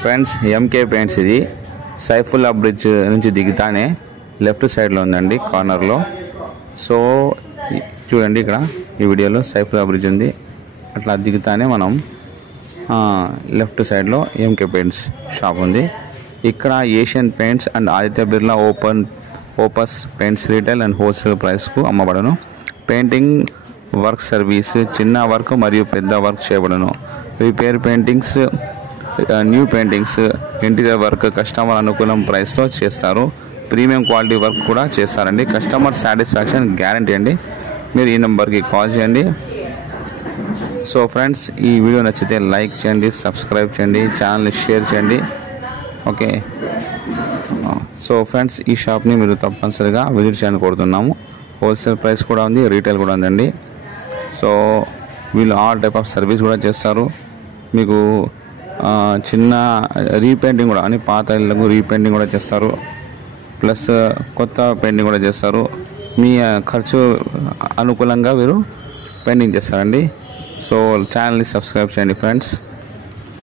Friends MK paints ఇది Saifullah bridge నుంచి దిగుతానే left సైడ్లో ఉందండి కార్నర్లో. సో చూడండి ఇక్కడ ఈ వీడియోలో సైఫుల్లా బ్రిడ్జ్ ఉంది. అట్లా దిగుతానే మనం లెఫ్ట్ సైడ్లో ఎంకే పెయింట్స్ షాప్ ఉంది. ఇక్కడ Asian paints and Aditya Birla Opus paints retail and wholesale ప్రైస్కు అమ్మబడను. పెయింటింగ్ వర్క్ సర్వీస్ చిన్న వర్క్ మరియు పెద్ద వర్క్ చేయబడను. Repair paintings, new paintings, interior work customer అనుకూలం ప్రైస్లో చేస్తారు. ప్రీమియం క్వాలిటీ వర్క్ కూడా చేస్తారండి. కస్టమర్ సాటిస్ఫాక్షన్ గ్యారంటీ అండి. మీరు ఈ నెంబర్కి కాల్ చేయండి. సో ఫ్రెండ్స్, ఈ వీడియో నచ్చితే లైక్ చేయండి, సబ్స్క్రైబ్ చేయండి, ఛానల్ని షేర్ చేయండి. ఓకే. సో ఫ్రెండ్స్, ఈ షాప్ని మీరు తప్పనిసరిగా విజిట్ చేయాలని కోరుతున్నాము. హోల్సేల్ ప్రైస్ కూడా ఉంది, రీటైల్ కూడా ఉందండి. సో వీళ్ళు ఆల్ టైప్ ఆఫ్ సర్వీస్ కూడా చేస్తారు. మీకు చిన్న రీపెయింటింగ్ కూడా, అని పాత ఇళ్ళకు రీపెయింటింగ్ కూడా చేస్తారు, ప్లస్ కొత్త పెయింటింగ్ కూడా చేస్తారు. మీ ఖర్చు అనుకూలంగా వీరు పెయింటింగ్ చేస్తారండి. సో ఛానల్ని సబ్స్క్రైబ్ చేయండి ఫ్రెండ్స్.